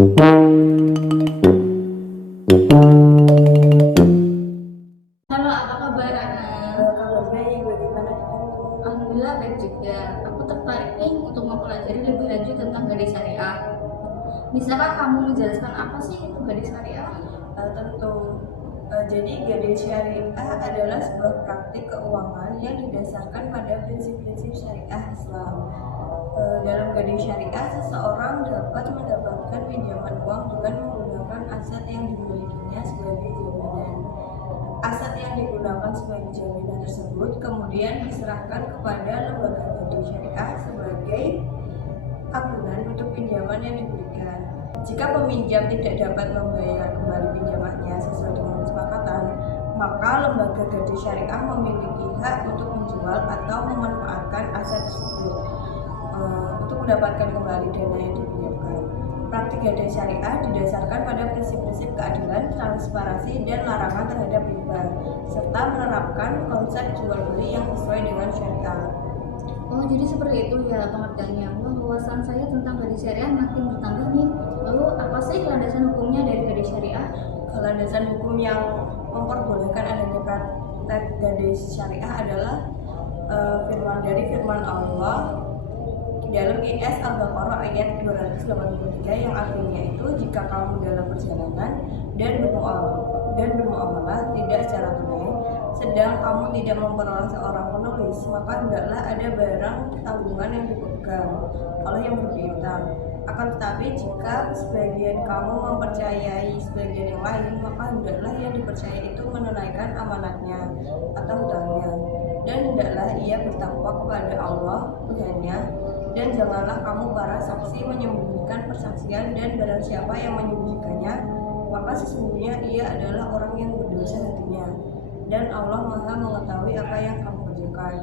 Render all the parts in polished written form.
Halo, apa kabar Ana? Kabar baik, bagaimana denganmu? Alhamdulillah baik juga. Aku tertarik nih untuk mempelajari lebih lanjut tentang gadai syariah. Bisakah kamu menjelaskan apa sih itu gadai syariah? Tentu. Jadi gadai syariah adalah sebuah praktik keuangan yang didasarkan pada prinsip-prinsip syariah Islam. Dalam gadai syariah, seseorang dapat mendapatkan pinjaman uang dengan menggunakan aset yang dimilikinya sebagai jaminan. Aset yang digunakan sebagai jaminan tersebut kemudian diserahkan kepada lembaga gadai syariah sebagai agunan untuk pinjaman yang diberikan. Jika peminjam tidak dapat membayar kembali pinjamannya sesuai dengan kesepakatan, maka lembaga gadai syariah memiliki hak untuk menjual atau memanfaatkan aset tersebut untuk mendapatkan kembali dana yang dipinjamkan. Praktik gadai syariah didasarkan pada prinsip-prinsip keadilan, transparansi, dan larangan terhadap riba, serta menerapkan konsep jual beli yang sesuai dengan syariah. Oh, jadi seperti itu ya pengertiannya. Wah, wawasan saya tentang gadai syariah makin bertambah nih. Lalu apa sih landasan hukumnya dari gadai syariah? Landasan hukum yang memperbolehkan adanya praktek gadai syariah adalah firman Allah di dalam IS Al-Baqarah ayat 283 yang artinya itu, jika kamu dalam perjalanan dan bermuamalah tidak secara tunai, sedang kamu tidak memperoleh seorang penulis, maka hendaklah ada barang tanggungan yang dipegang oleh yang berpiutang. Akan tetapi jika sebagian kamu mempercayai sebagian yang lain, maka hendaklah yang dipercaya itu menunaikan amanatnya atau hutangnya, dan hendaklah ia bertakwa kepada Allah Tuhannya, dan janganlah kamu para saksi menyembunyikan persaksian, dan barang siapa yang menyembunyikannya, maka sesungguhnya ia adalah orang yang berdosa hatinya, dan Allah Maha mengetahui apa yang kamu kerjakan.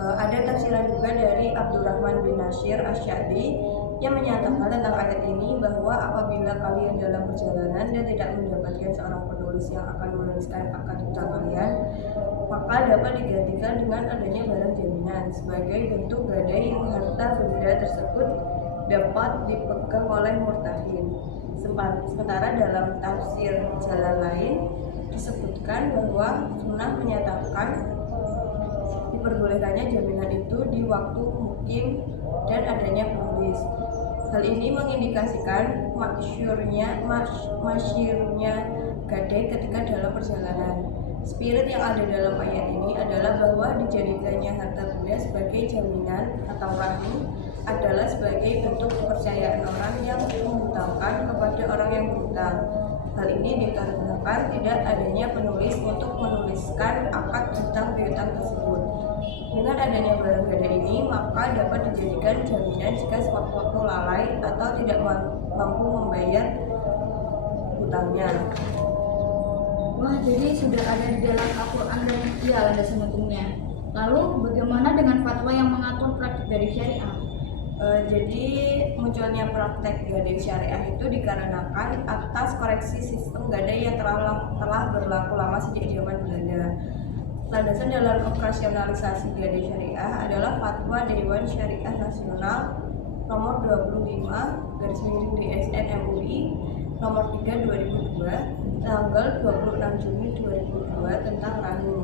Ada tafsiran juga dari Abdurrahman bin Nasir Asy-Sya'bi yang menyatakan tentang ayat ini bahwa apabila kalian dalam perjalanan dan tidak mendapatkan seorang penulis yang akan menuliskan akad hutang kalian, maka dapat digantikan dengan adanya barang jaminan sebagai bentuk gadai yang harta benda tersebut dapat dipegang oleh murtahin. Sementara dalam tafsir jalan lain disebutkan bahwa sunnah menyatakan diperbolehkannya jaminan itu di waktu mukim dan adanya penulis. Hal ini mengindikasikan masyirnya gadai ketika dalam perjalanan. Spirit yang ada dalam ayat ini adalah bahwa dijadikannya harta benda sebagai jaminan atau rahim adalah sebagai bentuk kepercayaan orang yang menghutangkan kepada orang yang berhutang. Hal ini dikarenakan tidak adanya penulis untuk menuliskan akad hutang piutang tersebut. Dengan adanya barang gadai ini, maka dapat dijadikan jaminan jika sewaktu-waktu lalai atau tidak mampu membayar hutangnya. Wah, jadi sudah ada di dalam Al-Quran dan ya landasan hukumnya. Lalu bagaimana dengan fatwa yang mengatur praktik gadai syariah? Jadi munculnya praktek gadai syariah itu dikarenakan atas koreksi sistem gadai yang telah berlaku lama sejak zaman Belanda. Landasan dalam operasionalisasi gadai syariah adalah Fatwa Dewan Syariah Nasional nomor 25 DSN MUI nomor 3 2002 tanggal 26 Juni 2002 tentang rahim,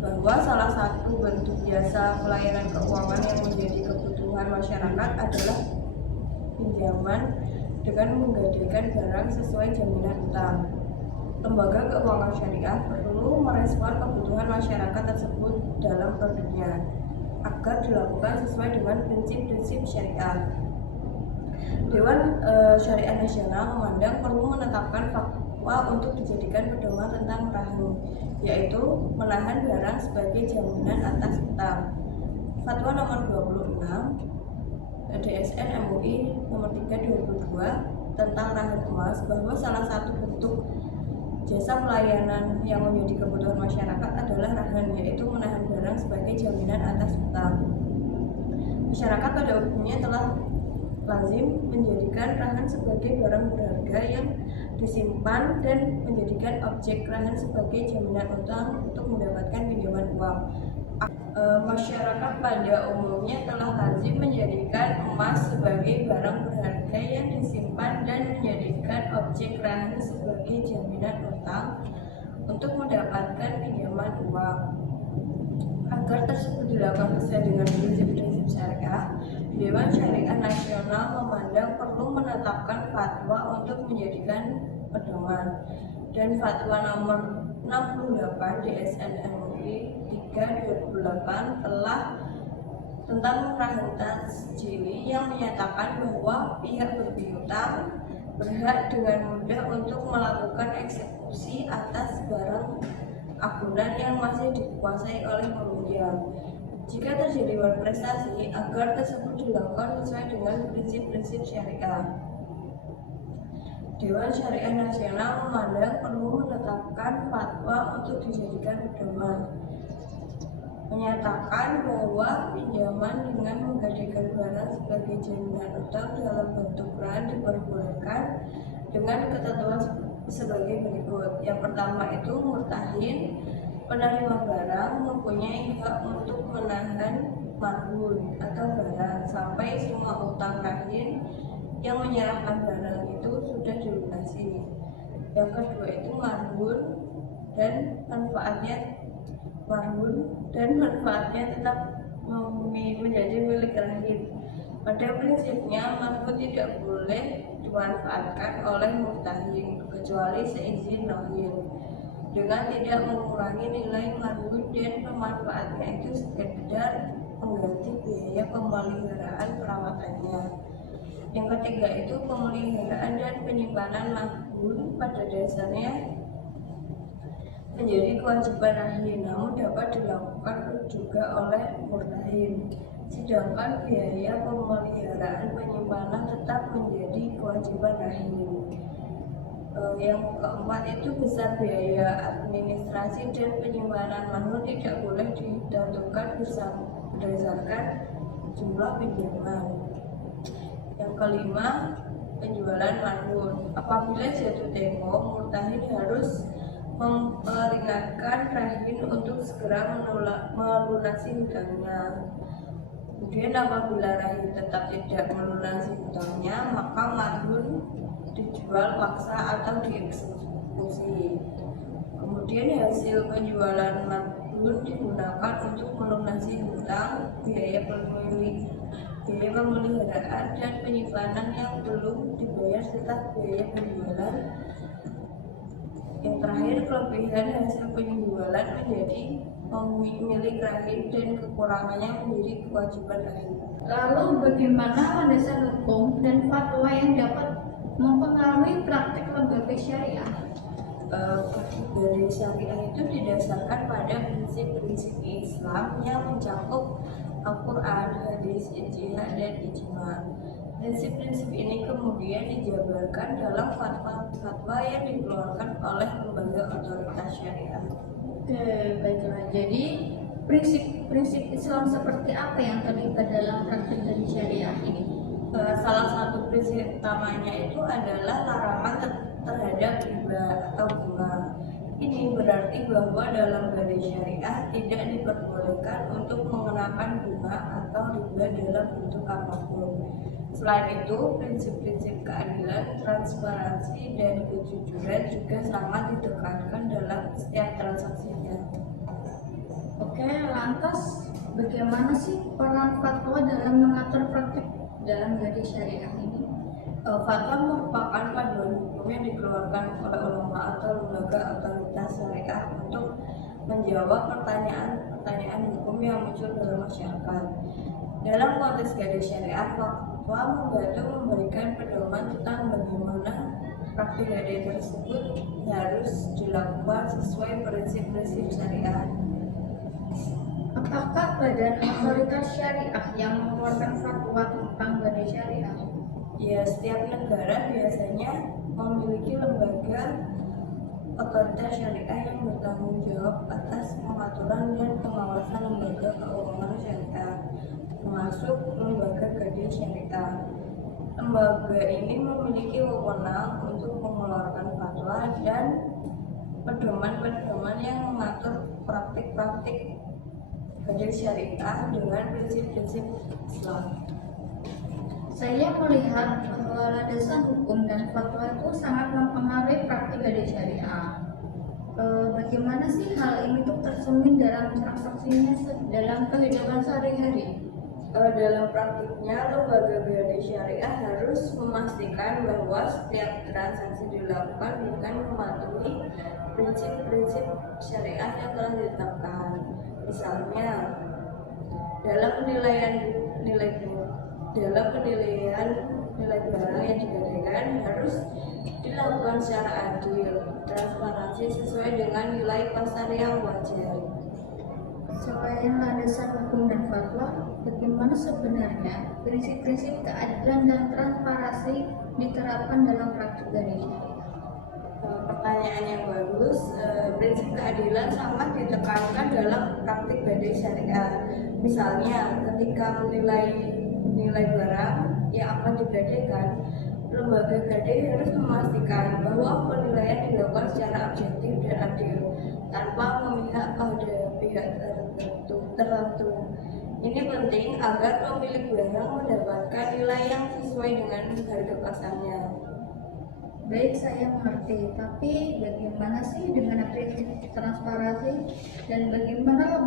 bahwa salah satu bentuk jasa pelayanan keuangan yang menjadi kebutuhan masyarakat adalah pinjaman dengan menggadaikan barang sesuai jaminan utang. Lembaga keuangan syariah perlu merespon kebutuhan masyarakat tersebut dalam produknya agar dilakukan sesuai dengan prinsip-prinsip syariah. Dewan Syariah Nasional memandang perlu menetapkan fatwa untuk dijadikan pedoman tentang rahim, yaitu menahan barang sebagai jaminan atas utang. Fatwa nomor 26 DSN MUI nomor 3 2002 tentang rahim emas, bahwa salah satu bentuk jasa pelayanan yang menjadi kebutuhan masyarakat adalah rahan, yaitu menahan barang sebagai jaminan atas utang. Masyarakat pada umumnya telah lazim menjadikan rahan sebagai barang berharga yang disimpan dan menjadikan objek rahan sebagai jaminan utang untuk mendapatkan pinjaman uang. Masyarakat pada umumnya telah lazim menjadikan emas sebagai barang berharga yang disimpan dan menjadi objek rahan sebagai jaminan utang untuk mendapatkan pinjaman uang. Agar tersebut dilakukan sesuai dengan prinsip-prinsip syariah, Dewan Syariah Nasional memandang perlu menetapkan fatwa untuk menjadikan pedoman, dan fatwa nomor 68 DSN MUI 3/2008 telah tentang rahan tasjili yang menyatakan bahwa pihak berpiutang berhak dengan mudah untuk melakukan eksekusi atas barang agunan yang masih dikuasai oleh peminjam. Jika terjadi malprestasi, agar tersebut dilakukan sesuai dengan prinsip-prinsip syariah. Dewan Syariah Nasional memandang perlu menetapkan fatwa untuk dijadikan pedoman, menyatakan bahwa pinjaman dengan menggadaikan barang sebagai jaminan utang dalam bentuk rahan diperbolehkan dengan ketentuan sebagai berikut. Yang pertama itu murtahin, penerima barang mempunyai hak untuk menahan marhun atau barang sampai semua utang rahin yang menyerahkan barang itu sudah dilunasi. Yang kedua itu marhun dan manfaatnya tetap menjadi milik rahin. Pada prinsipnya marhun tidak boleh dimanfaatkan oleh murtahin kecuali seizin rahin, dengan tidak mengurangi nilai marhun, dan pemanfaatnya itu sekedar mengganti biaya pemeliharaan perawatannya. Yang ketiga itu pemeliharaan dan penyimpanan marhun pada dasarnya menjadi kewajiban rahin, namun dapat dilakukan juga oleh murtahin. Sedangkan biaya pemeliharaan penyimpanan tetap menjadi kewajiban rahin. Yang keempat itu besar biaya administrasi dan penyimpanan marhun tidak boleh ditentukan berdasarkan jumlah pinjaman. Yang kelima, penjualan marhun. Apabila jatuh tempo, murtahin harus memperingatkan rahin untuk segera melunasi hutangnya. Kemudian apabila rahin tetap tidak melunasi hutangnya, maka marhun dijual paksa atau dieksekusi. Kemudian hasil penjualan marhun digunakan untuk melunasi hutang, biaya pemeliharaan dan penyimpanan yang belum dibayar serta biaya penjualan. Yang terakhir, kelebihan hasil penjualan menjadi milik rahin dan kekurangannya menjadi kewajiban rahin. Lalu bagaimana landasan hukum dan fatwa yang dapat mempengaruhi praktek lembaga syariah? Dari syariah itu didasarkan pada prinsip-prinsip Islam yang mencakup Al-Quran, hadis, ijtihad, dan ijma. Prinsip-prinsip ini kemudian dijabarkan dalam fatwa-fatwa yang dikeluarkan oleh lembaga otoritas syariah. Oke, baiklah. Jadi prinsip-prinsip Islam seperti apa yang terlibat dalam praktek dari syariah ini? Salah satu prinsip utamanya itu adalah larangan terhadap riba atau bunga. Ini berarti bahwa dalam garis syariah tidak diperbolehkan untuk mengenakan bunga atau riba dalam bentuk apapun. Selain itu, prinsip-prinsip keadilan, transparansi, dan kejujuran juga sangat ditekankan dalam setiap transaksinya. Oke, lantas bagaimana sih peran fatwa dalam mengatur praktek dalam garis syariah ini? Fatwa merupakan panduan hukum yang dikeluarkan oleh ulama atau lembaga otoritas syariah untuk menjawab pertanyaan hukum yang muncul dalam masyarakat. Dalam konteks garis syariah, fatwa membantu memberikan pedoman tentang bagaimana praktik garis tersebut harus dilakukan sesuai prinsip-prinsip syariah. Apakah badan otoritas syariah yang mengeluarkan fatwa tentang garis syariah? Ya, setiap negara biasanya memiliki lembaga otoritas syariah yang bertanggung jawab atas pengaturan dan pengawasan lembaga keuangan syariah, termasuk lembaga garis syariah. Lembaga ini memiliki wewenang untuk mengeluarkan fatwa dan pedoman-pedoman yang mengatur praktik-praktik garis syariah dengan prinsip-prinsip Islam. Saya melihat landasan hukum dan fatwa itu sangat mempengaruhi praktik gadai syariah. Bagaimana sih hal ini tuh tercermin dalam transaksinya dalam kehidupan sehari-hari? Dalam praktiknya, lembaga gadai syariah harus memastikan bahwa setiap transaksi dilakukan dengan mematuhi prinsip-prinsip syariah yang telah ditetapkan. Misalnya, dalam penilaian nilai barang yang digadaikan harus dilakukan secara adil, transparansi sesuai dengan nilai pasar yang wajar. Selain landasan hukum dan fatwa, bagaimana sebenarnya prinsip-prinsip keadilan dan transparansi diterapkan dalam praktik gadai syariah? Pertanyaan yang bagus. Prinsip keadilan sangat ditekankan dalam praktik gadai syariah. Misalnya, ketika menilai nilai barang yang akan digadaikan, lembaga gadai harus memastikan bahwa penilaian dilakukan secara objektif dan adil, tanpa memihak pada pihak tertentu. Ini penting agar pemilik barang mendapatkan nilai yang sesuai dengan harga pasarnya. Baik, saya mengerti, tapi bagaimana sih dengan prinsip transparansi dan bagaimana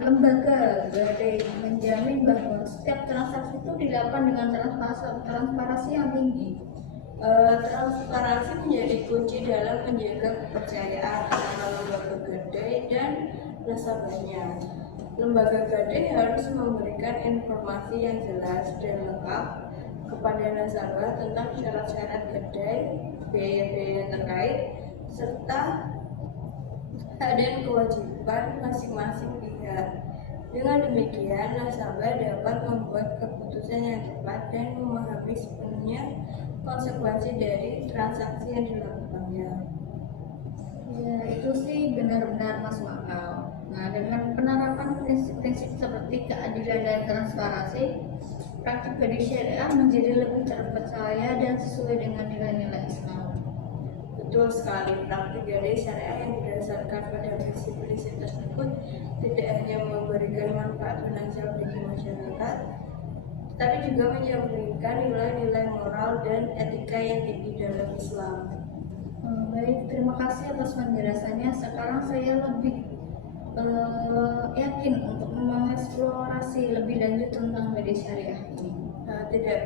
lembaga gadai menjamin bahwa setiap transaksi itu dilakukan dengan transparansi yang tinggi? Transparansi menjadi kunci dalam menjaga kepercayaan antara lembaga gadai dan nasabahnya. Lembaga gadai harus memberikan informasi yang jelas dan lengkap kepada nasabah tentang syarat-syarat gadai, biaya-biaya terkait, serta hak dan kewajiban masing-masing pihak. Dengan demikian, nasabah dapat membuat keputusan yang tepat dan memahami sepenuhnya konsekuensi dari transaksi yang dilakukannya. Ya, itu sih benar-benar masuk akal. Nah, dengan penerapan prinsip-prinsip seperti keadilan dan transparansi, praktik gadai syariah menjadi lebih terpercaya dan sesuai dengan nilai-nilai Islam. Betul sekali, praktik gadai syariah yang berdasarkan pada prinsip-prinsip tersebut tidak hanya memberikan manfaat finansial bagi masyarakat, tetapi juga memberikan nilai-nilai moral dan etika yang tinggi dalam Islam. Baik, terima kasih atas penjelasannya. Sekarang saya lebih yakin untuk mengeksplorasi lebih lanjut tentang gadai syariah ini. Tidak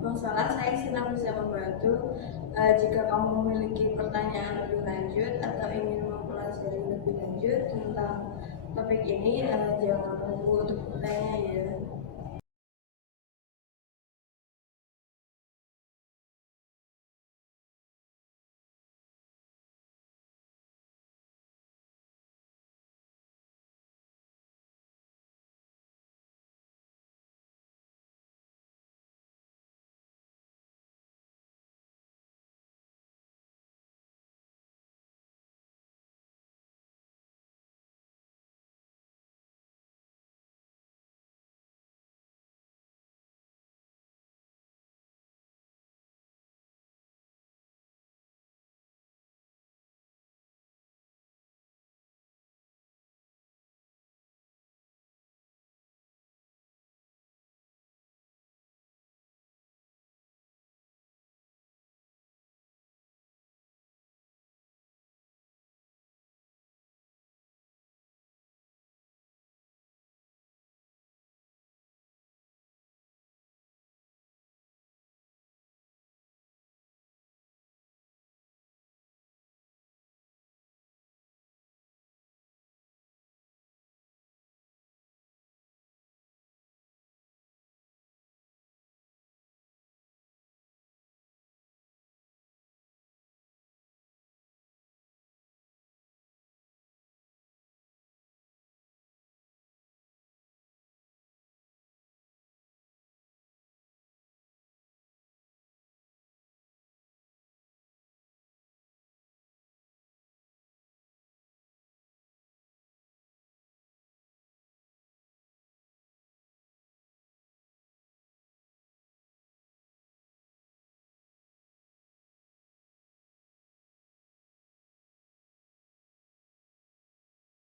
masalah, saya senang bisa membantu. Jika kamu memiliki pertanyaan lebih lanjut atau ingin mempelajari lebih lanjut tentang topik ini, jangan ragu untuk bertanya ya.